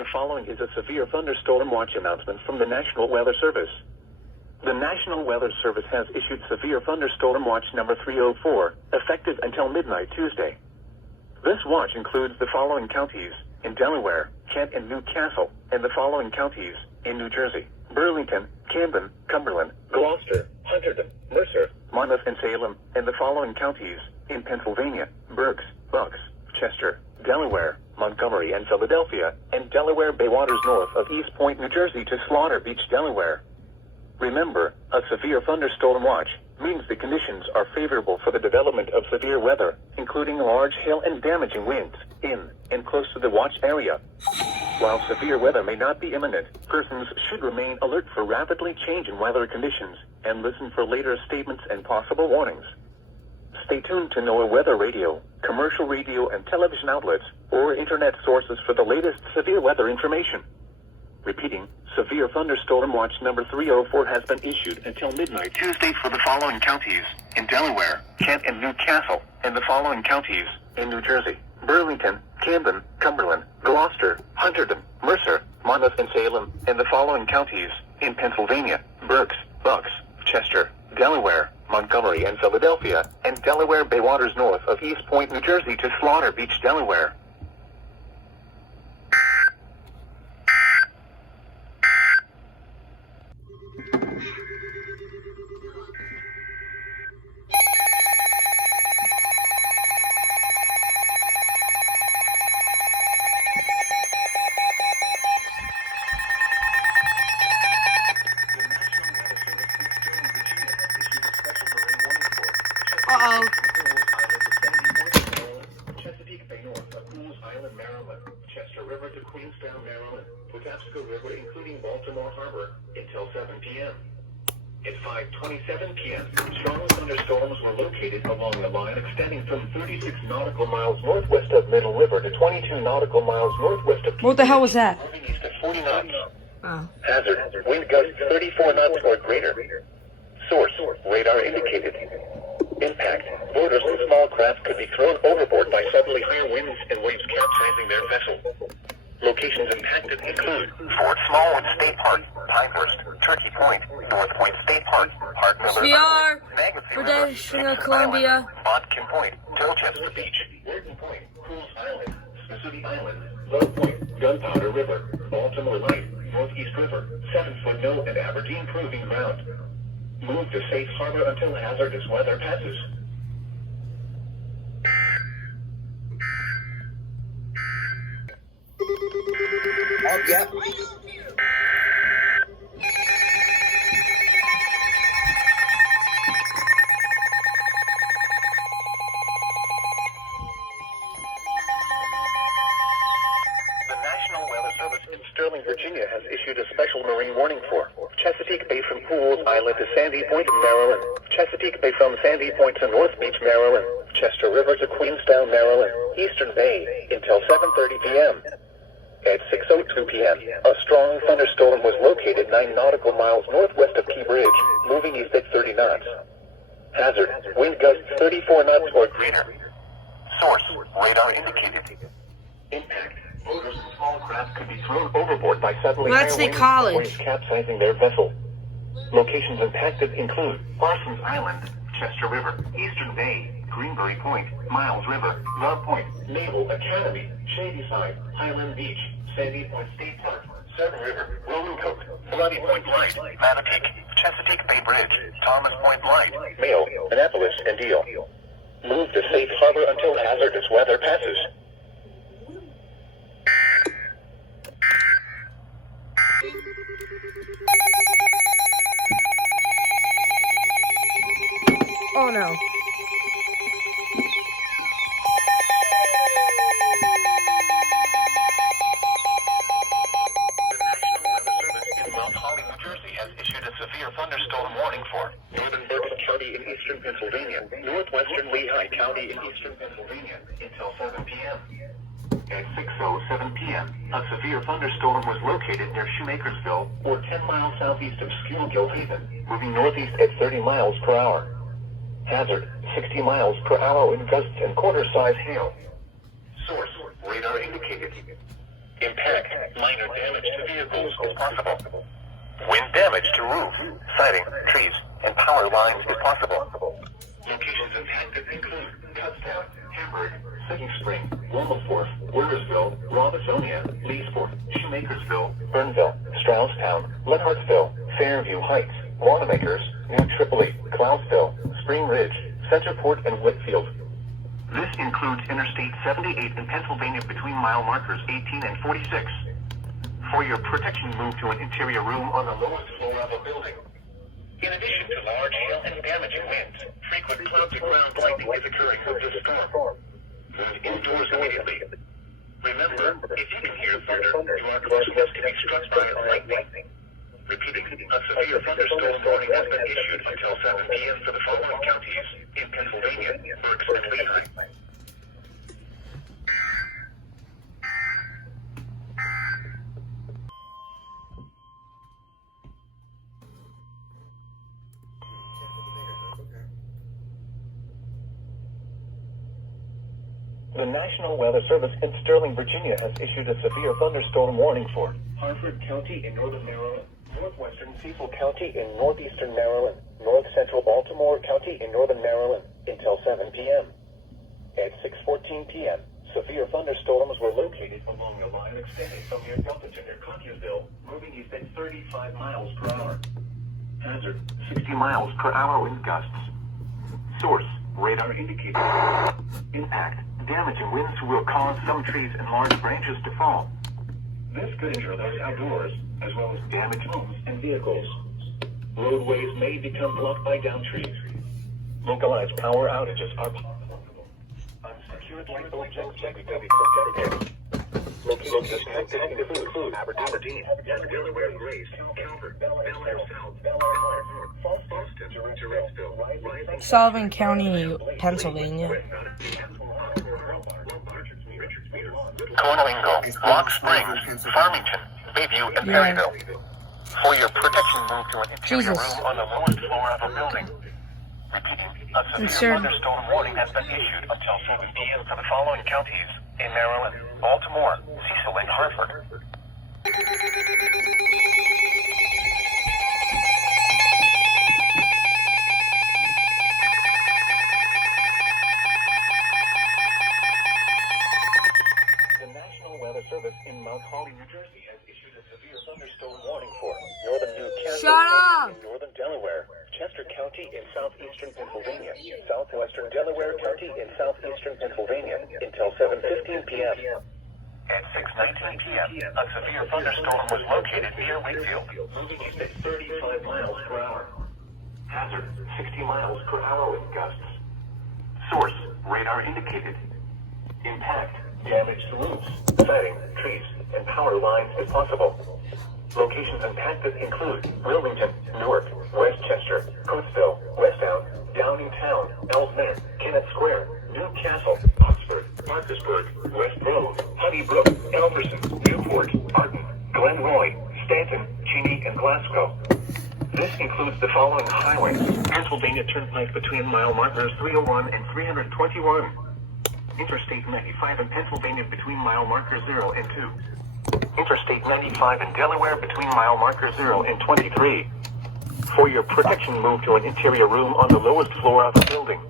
The following is a severe thunderstorm watch announcement from the National Weather Service. The National Weather Service has issued severe thunderstorm watch number 304, effective until midnight Tuesday. This watch includes the following counties in Delaware, Kent and Newcastle, and the following counties in New Jersey: Burlington, Camden, Cumberland, Gloucester, Hunterdon, Mercer, Monmouth, and Salem, and the following counties in Pennsylvania: Berks, Bucks, Chester, Delaware, Montgomery, and Philadelphia, and Delaware Bay waters north of East Point, New Jersey to Slaughter Beach, Delaware. Remember, a severe thunderstorm watch means the conditions are favorable for the development of severe weather, including large hail and damaging winds in and close to the watch area. While severe weather may not be imminent, persons should remain alert for rapidly changing weather conditions and listen for later statements and possible warnings. Stay tuned to NOAA Weather Radio, commercial radio and television outlets, or internet sources for the latest severe weather information. Repeating, severe thunderstorm watch number 304 has been issued until midnight Tuesday for the following counties in Delaware, Kent and Newcastle, and the following counties in New Jersey: Burlington, Camden, Cumberland, Gloucester, Hunterdon, Mercer, Monmouth, and Salem, and the following counties in Pennsylvania: Berks, Bucks, Chester, Delaware, Montgomery, and Philadelphia, and Delaware Bay waters north of East Point, New Jersey to Slaughter Beach, Delaware. Uh-oh. Chesapeake Bay north of Pools Island, Maryland. Chester River to Queenstown, Maryland. Patapsco River, including Baltimore Harbor, until 7 p.m. At 5:27 p.m., strong thunderstorms were located along a line extending from 36 nautical miles northwest of Middle River to 22 nautical miles northwest of... What the hell was that? Moving east at 40 knots. Oh. Hazard, wind gusts 34 knots or greater. Source, radar indicated. Impact, boaters and small craft could be thrown overboard by suddenly higher winds and waves capsizing their vessel. Locations impacted include Fort Smallwood State Park, Pinehurst, Turkey Point, North Point State Park, Park Miller, CR, Magazine British River, Columbia, Bodkin Point, Dorchester Beach, Warden Point, Pools Island, Mississippi Island, Low Point, Gunpowder River, Baltimore Light, Northeast River, 7-foot no and Aberdeen Proving Ground. Move to safe harbor until hazardous weather passes. Oh, yeah. The National Weather Service in Sterling, Virginia has issued a special marine warning for Chesapeake Bay from Pools Island to Sandy Point, Maryland. Chesapeake Bay from Sandy Point to North Beach, Maryland. Chester River to Queenstown, Maryland. Eastern Bay until 7:30 p.m. At 6:02 p.m., a strong thunderstorm was located 9 nautical miles northwest of Key Bridge, moving east at 30 knots. Hazard, wind gusts 34 knots or greater. Source, radar indicated. Impact, boaters and small craft could be thrown overboard by suddenly Let's higher say winds college. and waves capsizing their vessel. Locations impacted include Parsons Island, Chester River, Eastern Bay, Greenberry Point, Miles River, Love Point, Naval Academy, Shadyside, Highland Beach, Sandy Point State Park, Severn River, Roman Coat, Bloody Point Light, Mattapique, Chesapeake Bay Bridge, Thomas Point Light, Mayo, Annapolis, and Deal. Move to safe harbor until hazardous weather passes. Oh no. Severe thunderstorm warning for northern Berks County in eastern Pennsylvania, northwestern Lehigh County in eastern Pennsylvania until 7 p.m. At 6:07 p.m., a severe thunderstorm was located near Shoemakersville, or 10 miles southeast of Schuylkill Haven, moving northeast at 30 miles per hour. Hazard, 60 miles per hour in gusts and quarter-size hail. Source, radar indicated. Impact, minor damage to vehicles is possible. Wind damage to roof, siding, trees, and power lines is possible. Locations impacted include Kutztown, Hamburg, Second Spring, Wilberforce, Wortersville, Robisonia, Leesport, Shoemakersville, Burnville, Strausstown, Leonhardsville, Fairview Heights, Wanamaker's, New Tripoli, Cloudsville, Spring Ridge, Centerport, and Whitfield. This includes Interstate 78 in Pennsylvania between mile markers 18 and 46. For your protection, move to an interior room on the lowest floor of a building. In addition to large hail and damaging winds, frequent cloud-to-ground lightning is occurring with this storm. Move indoors immediately. Remember, if you can hear thunder, you are close enough to be struck by lightning. Repeating, a severe thunderstorm warning has been issued until 7 p.m. for the following counties in Pennsylvania, Berks and Lehigh. The National Weather Service in Sterling, Virginia has issued a severe thunderstorm warning for Harford County in northern Maryland, northwestern Cecil County in northeastern Maryland, north central Baltimore County in northern Maryland until 7 p.m. At 6:14 p.m., severe thunderstorms were located along a line extending from near Deltaton near Cockeysville, moving east at 35 miles per hour. Hazard, 60 miles per hour wind gusts. Source, radar indicated. Impact, damaging winds will cause some trees and large branches to fall. This could injure those outdoors, as well as damage homes and vehicles. Roadways may become blocked by downed trees. Localized power outages are possible. Unsecured light objects may be protected. Locations affected include Aberdeen, Delaware, Grace, Calvert, Bel Air South, Bel Air North, Boston, Torrenceville, Sullivan County, Pennsylvania. Conelingo, Rock Springs, Farmington, Bayview, and Perryville. For your protection, move to an interior room on the lowest floor of a building. Repeating, a severe thunderstorm warning has been issued until 7 p.m. for the following counties in Maryland, Baltimore, Cecil, and Hartford. The National Weather Service in Mount Holly, New Jersey has issued a severe thunderstorm warning for northern Newcastle County in northern Delaware, Chester County in southeastern Pennsylvania, southwestern Delaware County in southeastern Pennsylvania until 7:15 p.m. At 6:19 p.m., a severe thunderstorm was located near Wakefield, moving east at 35 miles per hour. Hazard, 60 miles per hour wind gusts. Source, radar indicated. Impact, damage to roofs, siding, trees, and power lines is possible. Locations impacted include Wilmington, Newark, Westchester, Coatesville, Westtown, Downingtown, Ellesmere, Kennett Square, Newcastle, Oxford, Parkersburg, West Road, Honeybrook, Elverson, Newport, Arden, Glenroy, Stanton, Cheney, and Glasgow. This includes the following highways: Pennsylvania Turnpike between mile markers 301 and 321. Interstate 95 in Pennsylvania between mile markers 0 and 2. Interstate 95 in Delaware between mile markers 0 and 23. For your protection, move to an interior room on the lowest floor of the building.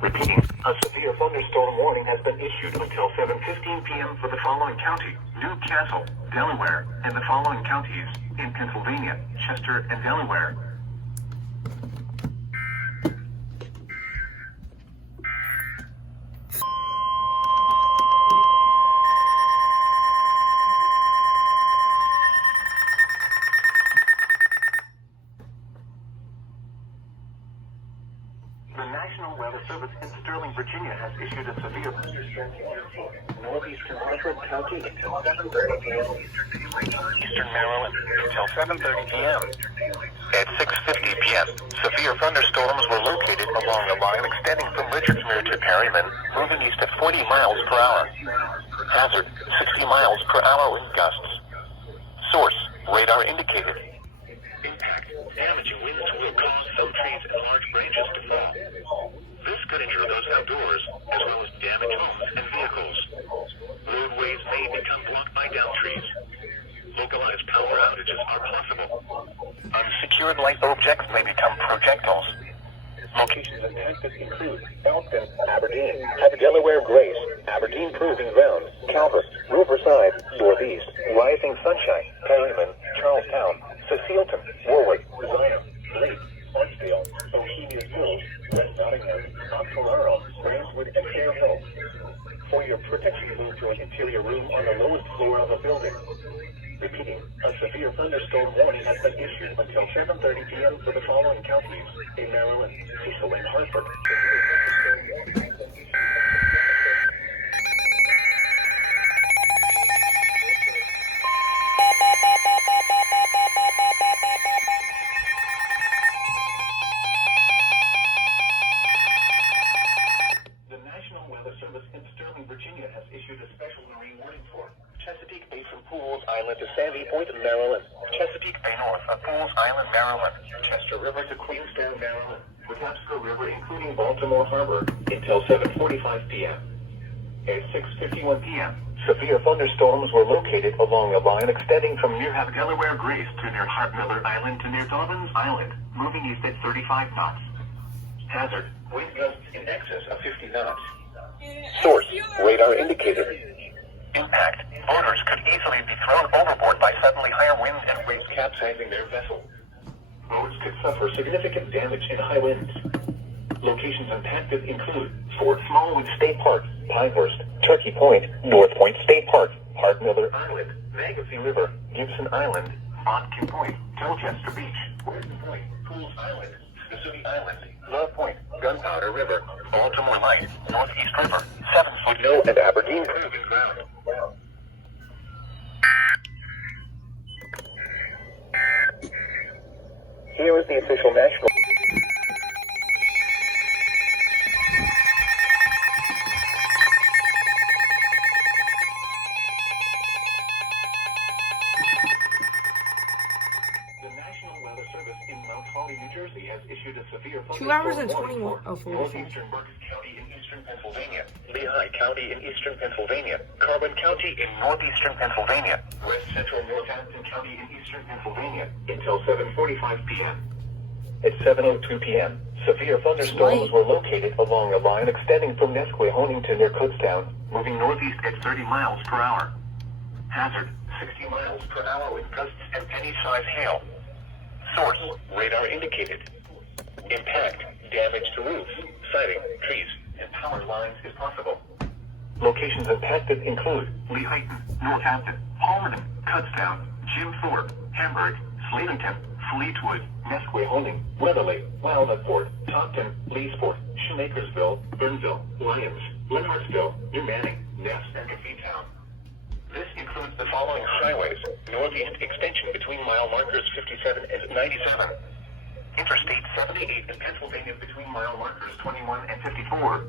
Repeating, a severe thunderstorm warning has been issued until 7:15 p.m. for the following county: Newcastle, Delaware, and the following counties in Pennsylvania, Chester, and Delaware. The National Weather Service in Sterling, Virginia has issued a severe thunderstorm warning for northeastern Hartford County until 7:30 p.m. Eastern Maryland until 7:30 p.m. At 6:50 p.m., severe thunderstorms were located along a line extending from Richardsmere to Perryman, moving east at 40 miles per hour. Hazard, 60 miles per hour wind gusts. Source, radar indicated. Impact, damaging winds will cause some trees and large branches to fall. This could injure those outdoors, as well as damage homes and vehicles. Roadways may become blocked by downed trees. Localized power outages are possible. Unsecured light objects may become projectiles. Locations impacted include Elkton, Aberdeen, Delaware Grace, Aberdeen Proving Ground, Calvert, Riverside, Northeast, Rising Sunshine, Perryman, Charlestown, Cecilton, Warwick, Zion, Leeds, Archdale, Bohemian Hills, West Nottingham, Octoraro, Ramswood, and Fair Hill. For your protection, move to an interior room on the lowest floor of the building. Repeating, a severe thunderstorm warning has been issued until 7:30 p.m. for the following counties: in Maryland, Cecil, and Hartford. The National Weather Service in Sterling, Virginia has issued a special marine warning for Chesapeake Bay from Pools Island to Sandy Point, Maryland. Chesapeake Bay north of Pools Island, Maryland. Chester River to Queenstown, Maryland. Patapsco River, including Baltimore Harbor, until 7:45 p.m. At 6:51 p.m., severe thunderstorms were located along a line extending from near Delaware Grace to near Hartmiller Island to near Dobbins Island, moving east at 35 knots. Hazard, wind gusts in excess of 50 knots. Source, radar indicator. Impact, boaters could easily be thrown overboard by suddenly higher winds and waves capsizing their vessel. Boats could suffer significant damage in high winds. Locations impacted include Fort Smallwood State Park, Pinehurst, Turkey Point, North Point State Park, Hartmiller Island, Magazine River, Gibson Island, Bodkin Point, Colchester Beach, Weston Point, Pools Island, Mississippi Island, Love Point, Gunpowder River, Baltimore Light, Northeast River, 7-foot No, and Aberdeen Proving Ground. Here is the official national. The National Weather Service in Mount Holly, New Jersey has issued a severe 2 hours and thunderstorm 21. Oh, 45. northeastern Berks County in eastern Pennsylvania, Lehigh County in eastern Pennsylvania, Carbon County in northeastern Pennsylvania, west central Northampton County in eastern Pennsylvania, until 7:45 p.m. At 7:02 p.m., severe thunderstorms were located along a line extending from Nesquehoning to near Kutztown, moving northeast at 30 miles per hour. Hazard, 60 miles per hour with gusts and penny-size hail. Source, radar indicated. Impact, damage to roofs, siding, trees, and power lines is possible. Locations impacted include Lehighton, Northampton, Palmerton, Kutztown, Jim Thorpe, Hamburg, Slavington, Fleetwood, Nesquehoning, Weatherly, Walnutport, Topton, Leesport, Shoemakersville, Burnville, Lyons, Leonardsville, New Manning, Neff, and Cathetown. This includes the following highways: northeast extension between mile markers 57 and 97. Interstate 78 in Pennsylvania between mile markers 21 and 54.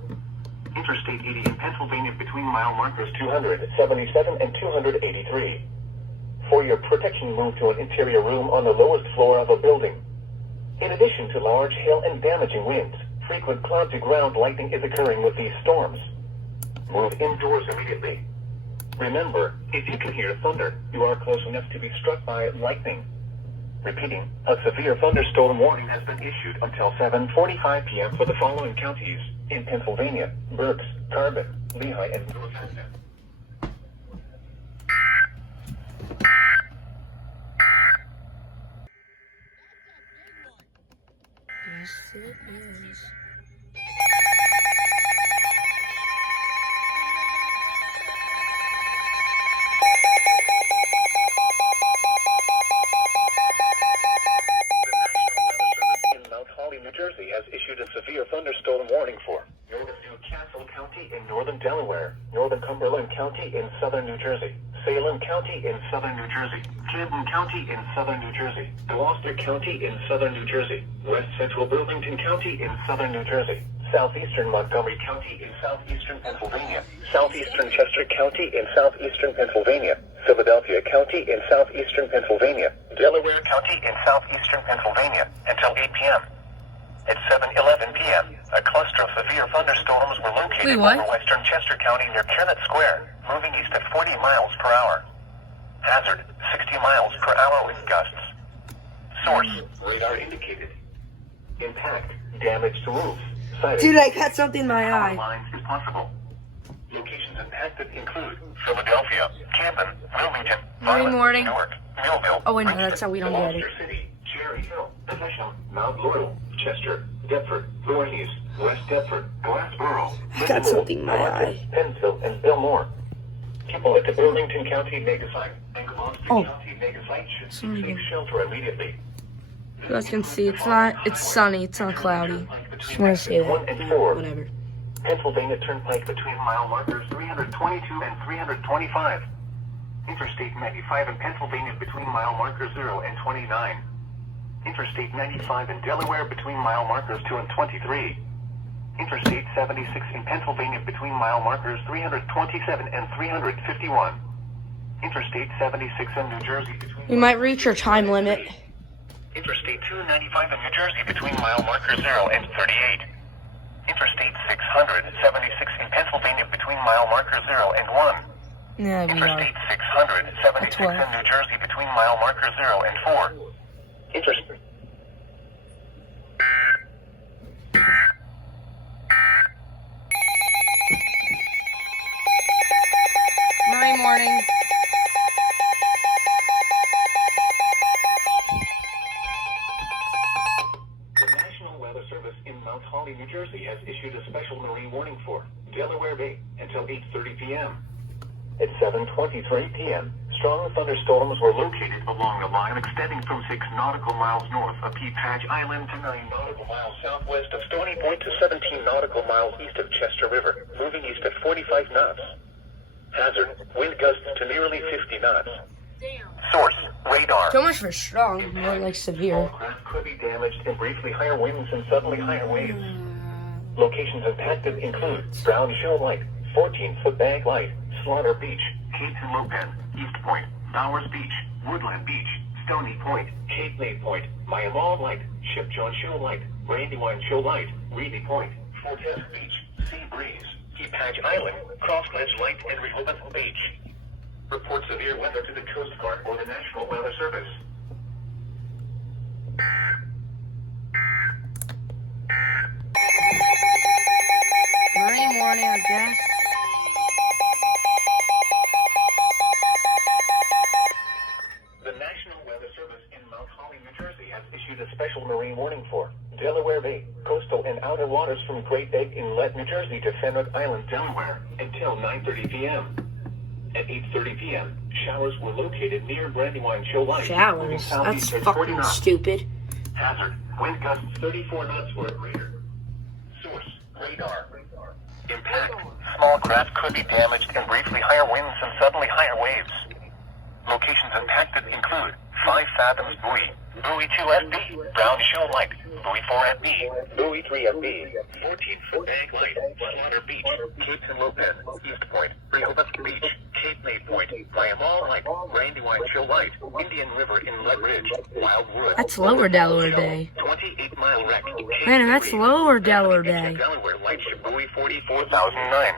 Interstate 80 in Pennsylvania between mile markers 277 and 283. For your protection, move to an interior room on the lowest floor of a building. In addition to large hail and damaging winds, frequent cloud-to-ground lightning is occurring with these storms. Move indoors immediately. Remember, if you can hear thunder, you are close enough to be struck by lightning. Repeating, a severe thunderstorm warning has been issued until 7:45 p.m. for the following counties in Pennsylvania: Berks, Carbon, Lehigh, and Northampton. Yes, it is. New Jersey has issued a severe thunderstorm warning for Northern Newcastle County in northern Delaware, Northern Cumberland County in southern New Jersey, Salem County in southern New Jersey, Camden County in southern New Jersey, Gloucester County in southern New Jersey, West Central Burlington County in southern New Jersey, southeastern Montgomery County in southeastern Pennsylvania, southeastern Chester County in southeastern Pennsylvania, Philadelphia County in southeastern Pennsylvania, Delaware County in southeastern Pennsylvania, until 8 p.m. At 7:11 p.m., a cluster of severe thunderstorms were located over west southwestern Chester County near Kennett Square, moving east at 40 miles per hour. Hazard, 60 miles per hour wind gusts. Source, radar indicated. Impact, damage to roof. Sighting. Dude, I got something in my Power eye. lines is possible. Locations impacted include Philadelphia, Camden, Wilmington, Morning. Newark, Millville. Oh, wait, no, Richmond, that's how we don't get it. Gloucester City, Cherry Hill, Possession, Mount Laurel, Chester, Deptford, Voorhees, West Deptford, Glassboro, I got something in my eye. Pennsville, and Billmore. People at the Burlington County mega site and Gloucester County mega site should seek safe shelter immediately. You guys can see it's sunny, it's not cloudy. Just want to say that. 1 and 4. Whatever. Pennsylvania Turnpike between mile markers 322 and 325. Interstate 95 in Pennsylvania between mile markers 0 and 29. Interstate 95 in Delaware between mile markers 2 and 23. Interstate 76 in Pennsylvania between mile markers 327 and 351. Interstate 76 in New Jersey between... We might reach our time limit. Interstate 295 in New Jersey between mile markers 0 and 38. Interstate 676 in Pennsylvania between mile markers 0 and 1. Yeah, we are. Interstate 676 in New Jersey between mile markers 0 and 4. Interstate. Morning. The National Weather Service in Mount Holly, New Jersey has issued a special marine warning for Delaware Bay until 8:30 p.m. At 7:23 p.m., strong thunderstorms were located along the line extending from 6 nautical miles north of Peapage Island to 9 nautical miles southwest of Stony Point to 17 nautical miles east of Chester River, moving east at 45 knots. Hazard, wind gusts to nearly 50 knots. Source, radar. So much for strong, more like severe. Craft could be damaged in briefly higher winds and suddenly higher waves. Locations impacted include Brown Shoal Light, 14-foot Bag Light, Slaughter Beach, Cape and Lopen, East Point, Bowers Beach, Woodland Beach, Stony Point, Cape May Point, Miami Light, Ship John Shoal Light, Brandywine Shoal Light, Reedy Point, Fortress Beach, Sea Breeze, Peapage Island, Crossledge Light, and Rehoboth Beach. Report severe weather to the Coast Guard or the National Weather Service. Early morning, I guess. The National Weather Service in Mount Holly, New Jersey has issued a special marine warning for Delaware Bay, coastal and outer waters from Great Egg Inlet, New Jersey to Fenwick Island, Delaware, until 9:30 p.m. At 8:30 p.m., showers were located near Brandywine Shoal Light. moving Showers? southeast That's at 40 fucking knots. stupid. Hazard, wind gusts 34 knots or greater. Source, radar. Impact, small craft could be damaged in briefly higher winds and suddenly higher waves. Locations impacted include 5 Fathoms Buoy, Buoy 2FB, Brown Shoal Light, Buoy 4FB, Buoy 3FB, 14-foot Bag Light, Slaughter Beach, Cape and Lopen, East Point, Rehoboth Beach, Cape May Point, Miami Light, Brandywine Shoal Light, Indian River Inlet Ridge, Wildwood. That's lower Delaware Bay. 28-mile wreck. Man, that's lower Delaware Bay. Delaware Lightship Buoy 44,009.